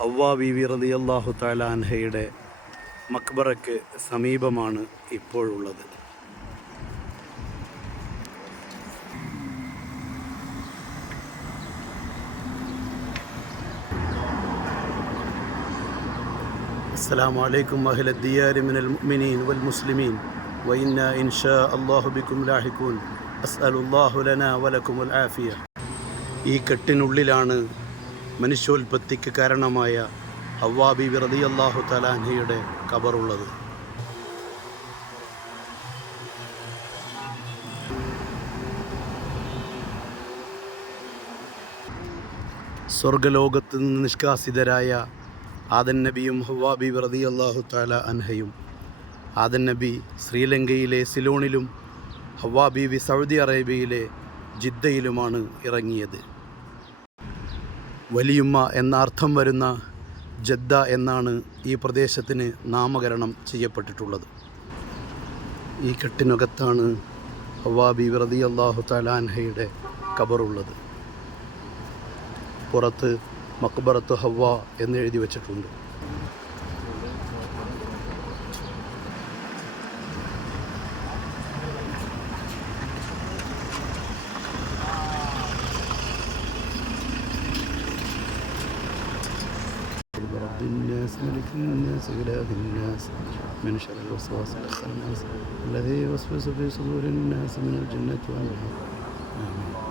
ഹവ്വാ ബീവി റളിയല്ലാഹു തആല അൻഹയുടെ മക്ബറയ്ക്ക് സമീപമാണ് ഇപ്പോഴുള്ളത്. അസ്സലാമു അലൈക്കും അഹ്ല ദിയാരി മിനൽ മുഅ്മിനീൻ വൽ മുസ്ലിമീൻ വഇന്നാ ഇൻഷാ അല്ലാഹു ബിക്കും ലാഹിഖൂൻ. അസ്അലുല്ലാഹു ലനാ വലക്കുമുൽ ആഫിയ. ഈ കെട്ടിനുള്ളിലാണ് മനുഷ്യോൽപത്തിക്ക് കാരണമായ ഹവ്വാ ബീവി റളിയല്ലാഹു തആല അൻഹയുടെ ഖബറുള്ളത്. സ്വർഗലോകത്ത് നിന്ന് നിഷ്കാസിതരായ ആദൻ നബിയും ഹവ്വാ ബീവി റളിയല്ലാഹു തആല അൻഹയും, ആദൻ നബി ശ്രീലങ്കയിലെ സിലോണിലും ഹവ്വാ ബീവി സൗദി അറേബ്യയിലെ ജിദ്ദയിലുമാണ് ഇറങ്ങിയത്. വലിയുമ്മ എന്ന അർത്ഥം വരുന്ന ജദ്ദ എന്നാണ് ഈ പ്രദേശത്തിന് നാമകരണം ചെയ്യപ്പെട്ടിട്ടുള്ളത്. ഈ കെട്ടിനകത്താണ് ഹവ്വാ ബീവി റളിയല്ലാഹു തആല അൻഹയുടെ ഖബറുള്ളത്. പുറത്ത് മക്ബറത്ത് ഹവ്വാ എന്ന് എഴുതി വച്ചിട്ടുണ്ട്. رب الناس ملك الناس إله الناس من شر الوسواس الخناس الذي يوسوس في صدور الناس من الجنة والنار. آمين.